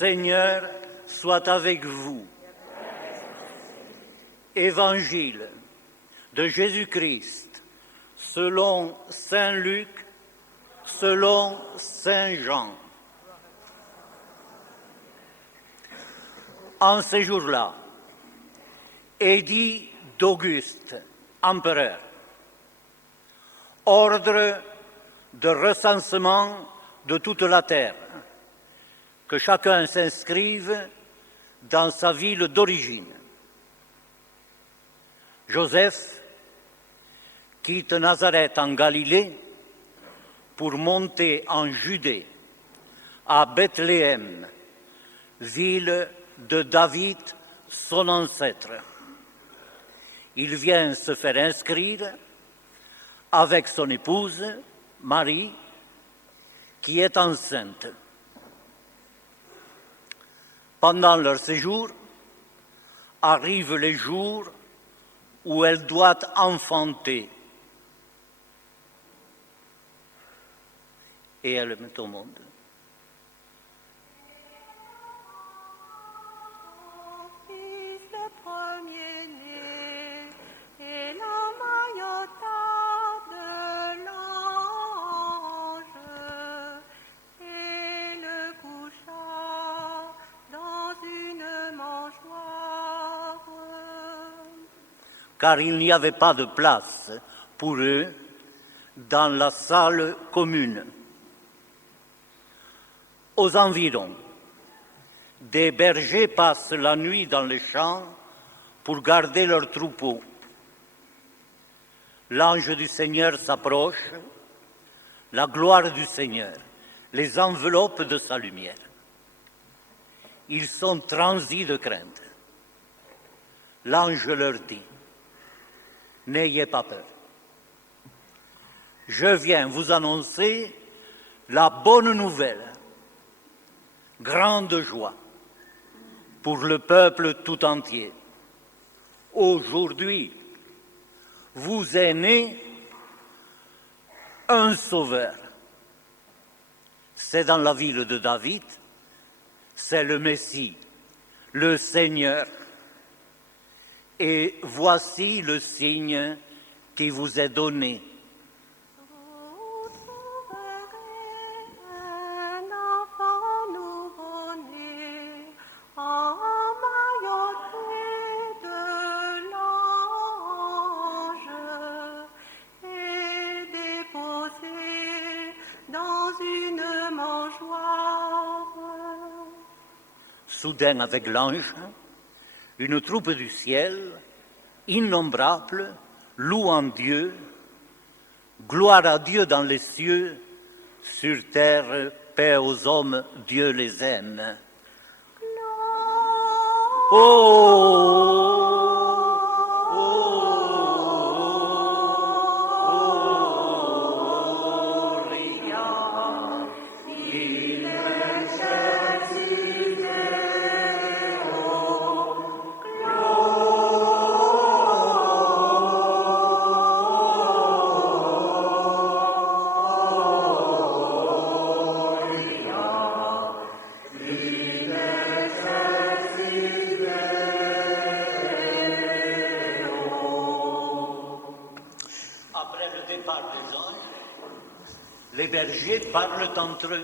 Seigneur soit avec vous. Évangile de Jésus-Christ selon saint Luc, selon saint Jean. En ces jours-là, édit d'Auguste, empereur, ordre de recensement de toute la terre, que chacun s'inscrive dans sa ville d'origine. Joseph quitte Nazareth en Galilée pour monter en Judée, à Bethléem, ville de David, son ancêtre. Il vient se faire inscrire avec son épouse, Marie, qui est enceinte. Pendant leur séjour, arrivent les jours où elle doit enfanter. Et elle met au monde. Car il n'y avait pas de place pour eux dans la salle commune. Aux environs, des bergers passent la nuit dans les champs pour garder leurs troupeaux. L'ange du Seigneur s'approche, la gloire du Seigneur les enveloppe de sa lumière. Ils sont transis de crainte. L'ange leur dit: n'ayez pas peur. Je viens vous annoncer la bonne nouvelle, grande joie pour le peuple tout entier. Aujourd'hui, vous est né un sauveur. C'est dans la ville de David, c'est le Messie, le Seigneur. Et voici le signe qui vous est donné. Vous trouverez un enfant nouveau-né, emmailloté de l'ange et déposé dans une mangeoire. Soudain, avec l'ange, une troupe du ciel, innombrable, louant Dieu, gloire à Dieu dans les cieux, sur terre, paix aux hommes, Dieu les aime. Les bergers parlent entre eux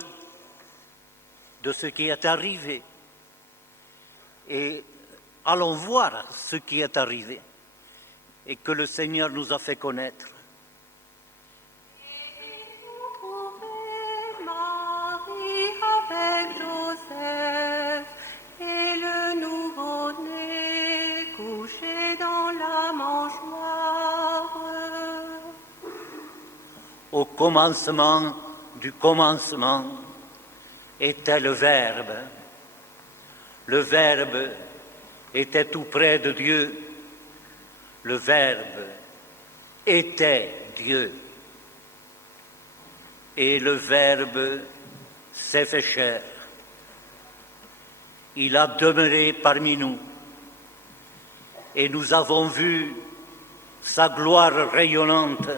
de ce qui est arrivé. Et allons voir ce qui est arrivé et que le Seigneur nous a fait connaître. Vous trouvez Marie avec Joseph et le nouveau-né couché dans la mangeoire. Au commencement du commencement était le Verbe. Le Verbe était tout près de Dieu. Le Verbe était Dieu. Et le Verbe s'est fait chair. Il a demeuré parmi nous. Et nous avons vu sa gloire rayonnante,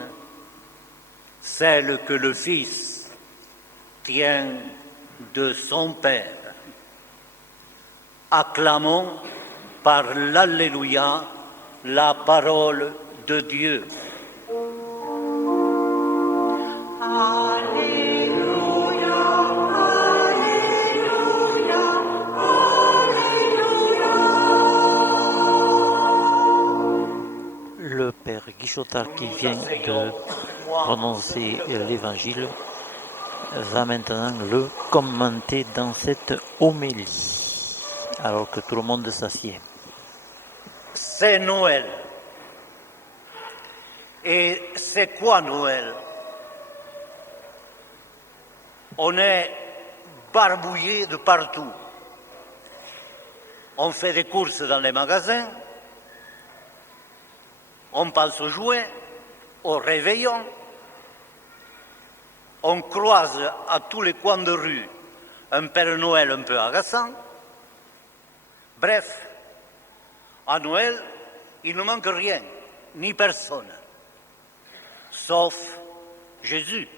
celle que le Fils tient de son Père. Acclamons par l'Alléluia la parole de Dieu. Alléluia, Alléluia, Alléluia. Le père Guichotard qui vient de prononcer l'évangile va maintenant le commenter dans cette homélie, alors que tout le monde s'assied. C'est Noël. Et c'est quoi Noël? On est barbouillé de partout. On fait des courses dans les magasins, on pense aux jouets, au réveillon, on croise à tous les coins de rue un Père Noël un peu agaçant. Bref, à Noël, il ne manque rien, ni personne, sauf Jésus.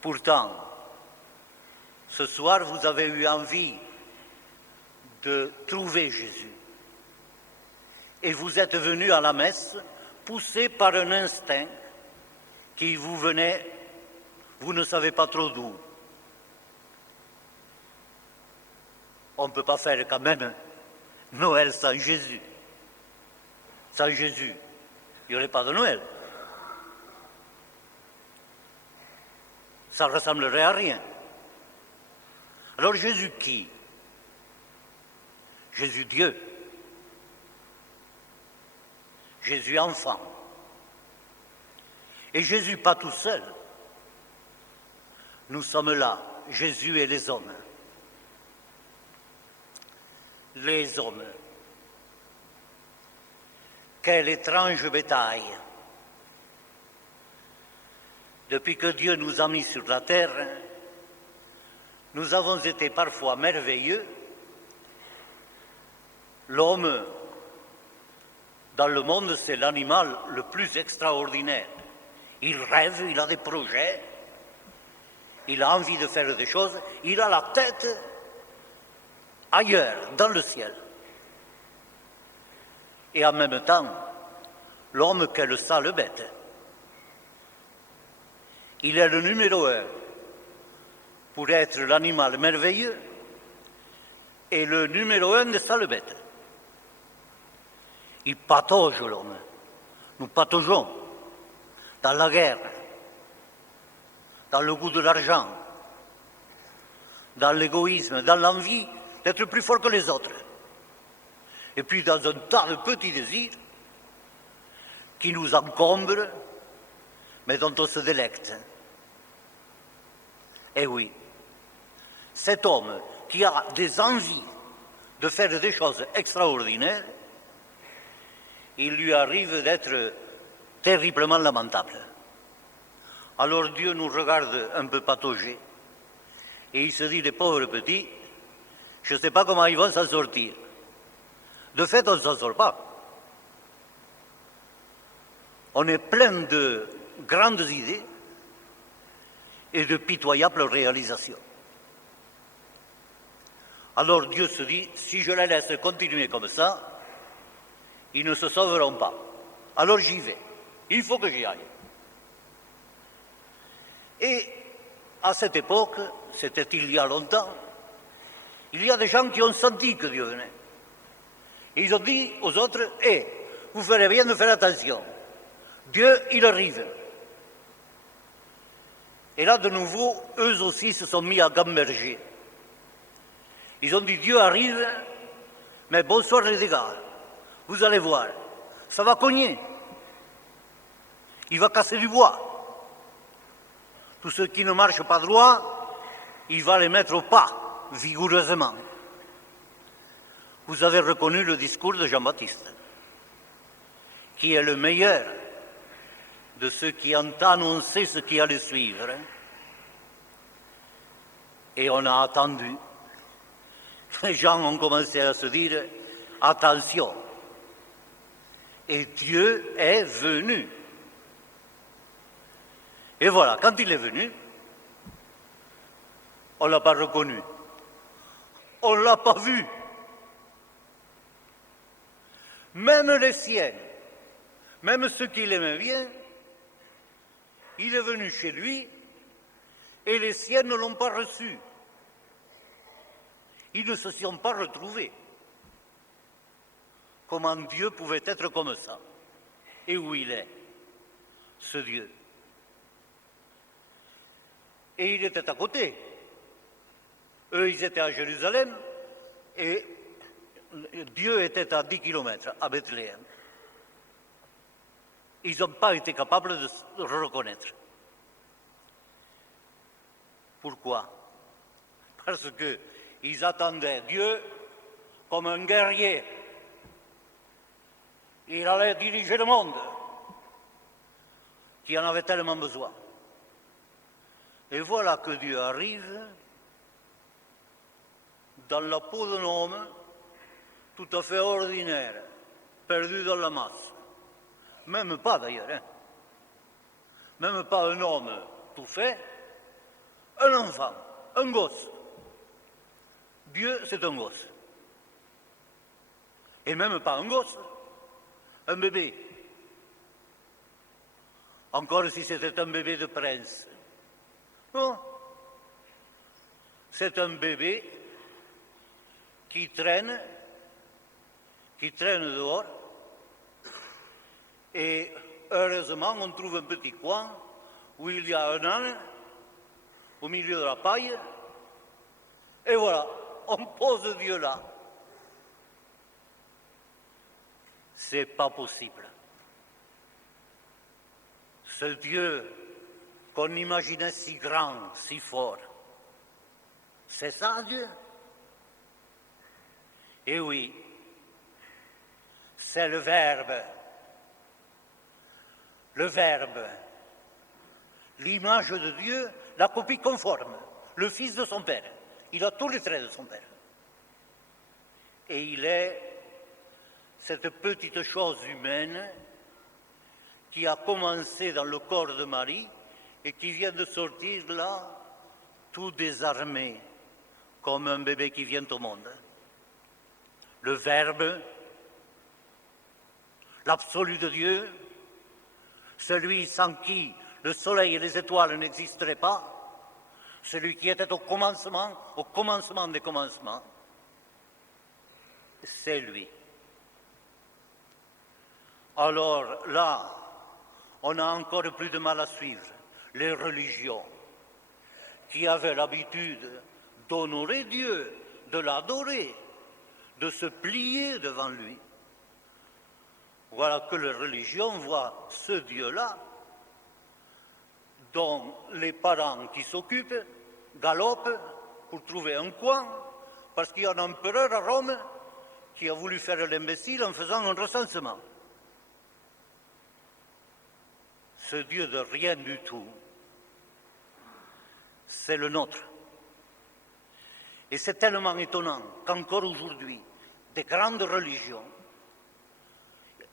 Pourtant, ce soir, vous avez eu envie de trouver Jésus. Et vous êtes venu à la messe poussé par un instinct qui vous venait, vous ne savez pas trop d'où. On ne peut pas faire quand même Noël sans Jésus. Sans Jésus, il n'y aurait pas de Noël. Ça ne ressemblerait à rien. Alors Jésus qui? Jésus Dieu. Jésus enfant. Et Jésus pas tout seul. Nous sommes là, Jésus et les hommes. Les hommes. Quelle étrange bétail. Depuis que Dieu nous a mis sur la terre, nous avons été parfois merveilleux. L'homme, dans le monde, c'est l'animal le plus extraordinaire. Il rêve, il a des projets, il a envie de faire des choses, il a la tête ailleurs, dans le ciel. Et en même temps, l'homme, quelle sale bête. Il est le numéro 1 pour être l'animal merveilleux et le numéro 1 des sales bêtes. Il patauge l'homme. Nous pataugeons dans la guerre, dans le goût de l'argent, dans l'égoïsme, dans l'envie d'être plus fort que les autres. Et puis dans un tas de petits désirs qui nous encombrent, mais dont on se délecte. Eh oui, cet homme qui a des envies de faire des choses extraordinaires, il lui arrive d'être terriblement lamentable. Alors Dieu nous regarde un peu patauger et il se dit, les pauvres petits, je ne sais pas comment ils vont s'en sortir. De fait, on ne s'en sort pas. On est plein de grandes idées et de pitoyables réalisations. Alors Dieu se dit, si je les laisse continuer comme ça, ils ne se sauveront pas. Alors j'y vais. Il faut que j'y aille. Et à cette époque, c'était il y a longtemps, il y a des gens qui ont senti que Dieu venait. Et ils ont dit aux autres, vous ferez bien de faire attention. Dieu, il arrive. Et là, de nouveau, eux aussi se sont mis à gamberger. Ils ont dit, Dieu arrive, mais bonsoir les gars. Vous allez voir, ça va cogner. Il va casser du bois. Tous ceux qui ne marchent pas droit, il va les mettre au pas, vigoureusement. Vous avez reconnu le discours de Jean-Baptiste, qui est le meilleur de ceux qui ont annoncé ce qui allait suivre. Et on a attendu. Les gens ont commencé à se dire, attention. Et Dieu est venu. Et voilà, quand il est venu, on ne l'a pas reconnu. on ne l'a pas vu. Même les siens, même ceux qu'il aimait bien, il est venu chez lui et les siens ne l'ont pas reçu. Ils ne se sont pas retrouvés. Comment Dieu pouvait être comme ça? Et où il est, ce Dieu? Et il était à côté. Eux, ils étaient à Jérusalem et Dieu était à 10 kilomètres, à Bethléem. Ils n'ont pas été capables de se reconnaître. Pourquoi? Parce qu'ils attendaient Dieu comme un guerrier. Il allait diriger le monde, qui en avait tellement besoin. Et voilà que Dieu arrive dans la peau d'un homme tout à fait ordinaire, perdu dans la masse. Même pas d'ailleurs, hein. Même pas un homme tout fait, un enfant, un gosse. Dieu, c'est un gosse. Et même pas un gosse, un bébé. Encore si c'était un bébé de prince. Non. C'est un bébé qui traîne dehors. Et heureusement, on trouve un petit coin où il y a un âne au milieu de la paille. Et voilà, on pose Dieu là. C'est pas possible. Ce Dieu qu'on imaginait si grand, si fort, c'est ça Dieu? Et oui, c'est le Verbe, l'image de Dieu, la copie conforme, le Fils de son Père. Il a tous les traits de son Père. Et il est cette petite chose humaine qui a commencé dans le corps de Marie et qui vient de sortir là, tout désarmé, comme un bébé qui vient au monde. Le Verbe, l'absolu de Dieu, celui sans qui le soleil et les étoiles n'existeraient pas, celui qui était au commencement des commencements, c'est lui. Alors là, on a encore plus de mal à suivre les religions qui avaient l'habitude d'honorer Dieu, de l'adorer, de se plier devant lui. Voilà que les religions voient ce Dieu-là, dont les parents qui s'occupent galopent pour trouver un coin, parce qu'il y a un empereur à Rome qui a voulu faire l'imbécile en faisant un recensement. Ce Dieu de rien du tout, c'est le nôtre. Et c'est tellement étonnant qu'encore aujourd'hui, des grandes religions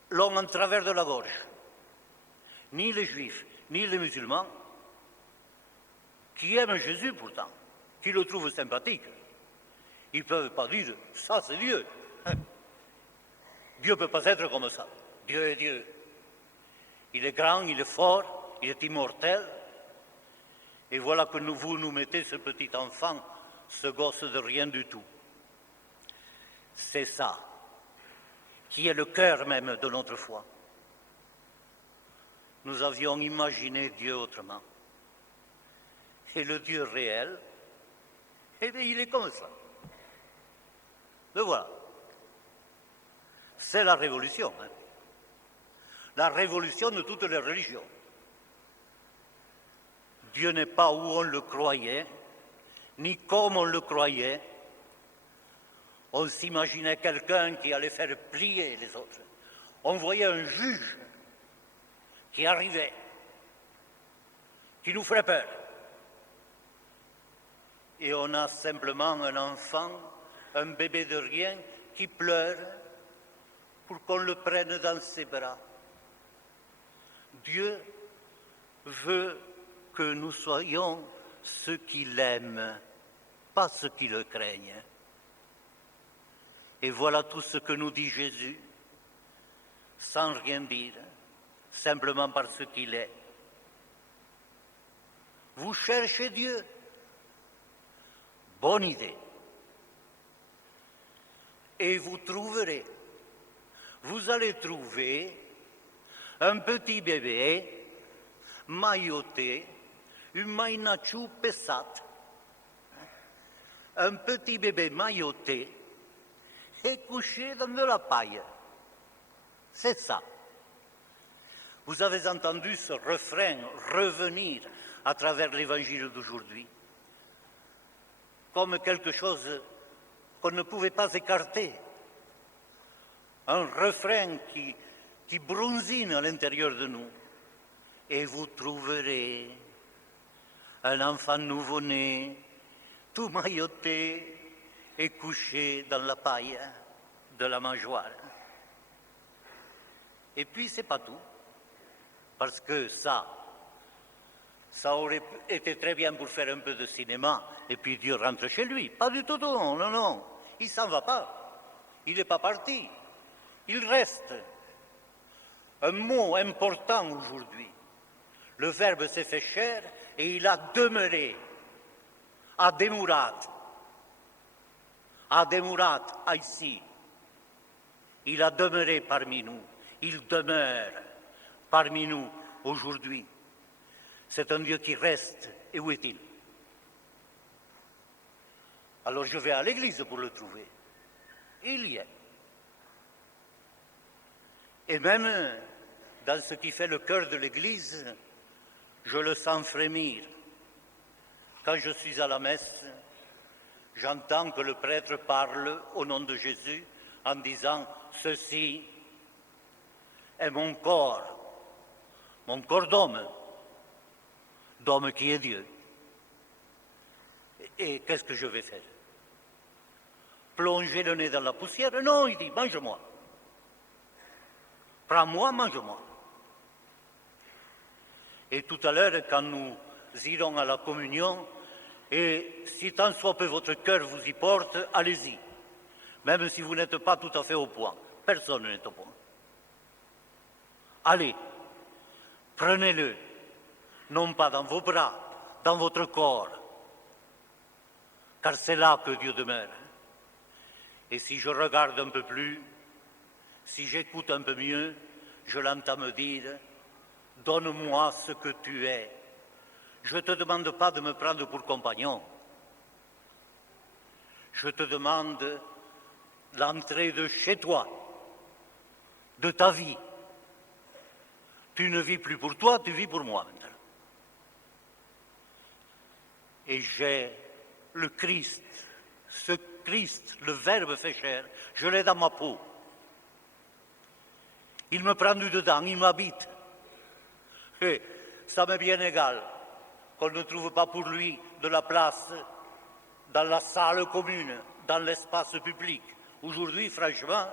l'ont en travers de la gorge. Ni les juifs, ni les musulmans, qui aiment Jésus pourtant, qui le trouvent sympathique. Ils ne peuvent pas dire « ça c'est Dieu ». Dieu ne peut pas être comme ça. Dieu est Dieu. Il est grand, il est fort, il est immortel. Et voilà que vous nous mettez ce petit enfant, ce gosse de rien du tout. C'est ça qui est le cœur même de notre foi. Nous avions imaginé Dieu autrement. Et le Dieu réel, eh bien, il est comme ça. Le voilà. C'est la révolution. Hein. La révolution de toutes les religions. Dieu n'est pas où on le croyait, ni comme on le croyait. On s'imaginait quelqu'un qui allait faire plier les autres. On voyait un juge qui arrivait, qui nous ferait peur. Et on a simplement un enfant, un bébé de rien, qui pleure pour qu'on le prenne dans ses bras. Dieu veut que nous soyons ceux qui l'aiment, pas ceux qui le craignent. Et voilà tout ce que nous dit Jésus, sans rien dire, simplement parce qu'il est. Vous cherchez Dieu. Bonne idée. Et vous trouverez. Vous allez trouver un petit bébé mailloté, une maïnachou pesate, un petit bébé mailloté et couché dans de la paille. C'est ça. Vous avez entendu ce refrain revenir à travers l'évangile d'aujourd'hui, comme quelque chose qu'on ne pouvait pas écarter. Un refrain qui bronzine à l'intérieur de nous. Et vous trouverez un enfant nouveau-né, tout mailloté et couché dans la paille de la mangeoire. Et puis c'est pas tout, parce que ça aurait été très bien pour faire un peu de cinéma, et puis Dieu rentre chez lui. Pas du tout, non, non, non. Il s'en va pas. Il n'est pas parti. Il reste. Un mot important aujourd'hui. Le Verbe s'est fait chair et il a demeuré. Ademurat. Ademurat, ici. Il a demeuré parmi nous. Il demeure parmi nous aujourd'hui. C'est un Dieu qui reste. Et où est-il? Alors je vais à l'église pour le trouver. Il y est. Et même dans ce qui fait le cœur de l'église, je le sens frémir. Quand je suis à la messe, j'entends que le prêtre parle au nom de Jésus en disant « Ceci est mon corps d'homme qui est Dieu. » Et qu'est-ce que je vais faire? Plonger le nez dans la poussière? Non, il dit, mange-moi. Prends-moi, mange-moi. Et tout à l'heure, quand nous irons à la communion, et si tant soit peu votre cœur vous y porte, allez-y. Même si vous n'êtes pas tout à fait au point. Personne n'est au point. Allez, prenez-le, non pas dans vos bras, dans votre corps, car c'est là que Dieu demeure. Et si je regarde un peu plus, si j'écoute un peu mieux, je l'entends me dire « Donne-moi ce que tu es. Je ne te demande pas de me prendre pour compagnon. Je te demande l'entrée de chez toi, de ta vie. Tu ne vis plus pour toi, tu vis pour moi maintenant. Et j'ai le Christ, ce Christ, le Verbe fait chair, je l'ai dans ma peau. Il me prend du dedans, il m'habite. Et ça m'est bien égal qu'on ne trouve pas pour lui de la place dans la salle commune, dans l'espace public. Aujourd'hui, franchement,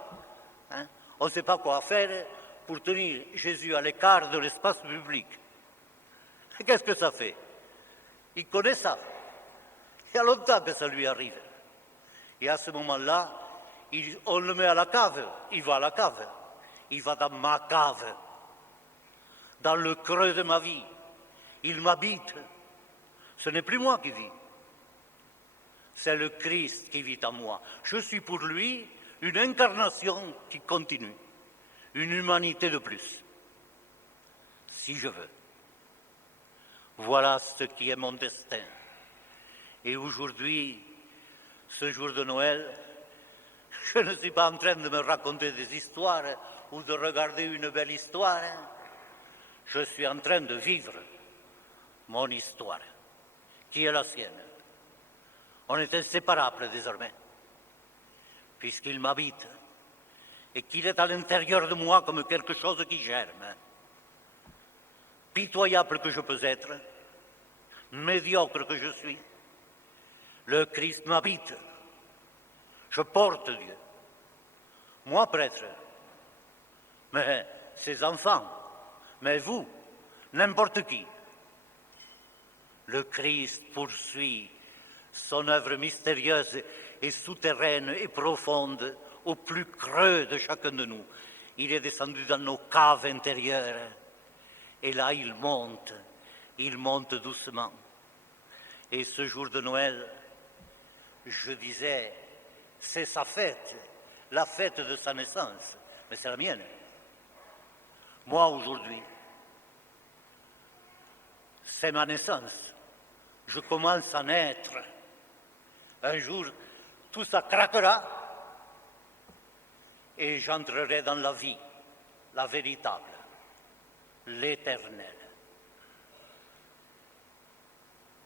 on ne sait pas quoi faire pour tenir Jésus à l'écart de l'espace public. Et qu'est-ce que ça fait? Il connaît ça. Il y a longtemps que ça lui arrive. Et à ce moment-là, on le met à la cave. Il va à la cave. Il va dans ma cave, dans le creux de ma vie. Il m'habite. Ce n'est plus moi qui vis. C'est le Christ qui vit en moi. Je suis pour lui une incarnation qui continue, une humanité de plus, si je veux. Voilà ce qui est mon destin. Et aujourd'hui, ce jour de Noël, je ne suis pas en train de me raconter des histoires ou de regarder une belle histoire. Je suis en train de vivre mon histoire, qui est la sienne. On est inséparables désormais, puisqu'il m'habite et qu'il est à l'intérieur de moi comme quelque chose qui germe. Pitoyable que je peux être, médiocre que je suis, le Christ m'habite. Je porte Dieu. Moi, prêtre, mais ses enfants, mais vous, n'importe qui. Le Christ poursuit son œuvre mystérieuse et souterraine et profonde au plus creux de chacun de nous. Il est descendu dans nos caves intérieures. Et là, il monte doucement. Et ce jour de Noël, je disais, c'est sa fête, la fête de sa naissance, mais c'est la mienne. Moi, aujourd'hui, c'est ma naissance. Je commence à naître. Un jour, tout ça craquera et j'entrerai dans la vie, la véritable, l'éternel.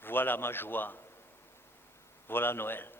Voilà ma joie, voilà Noël.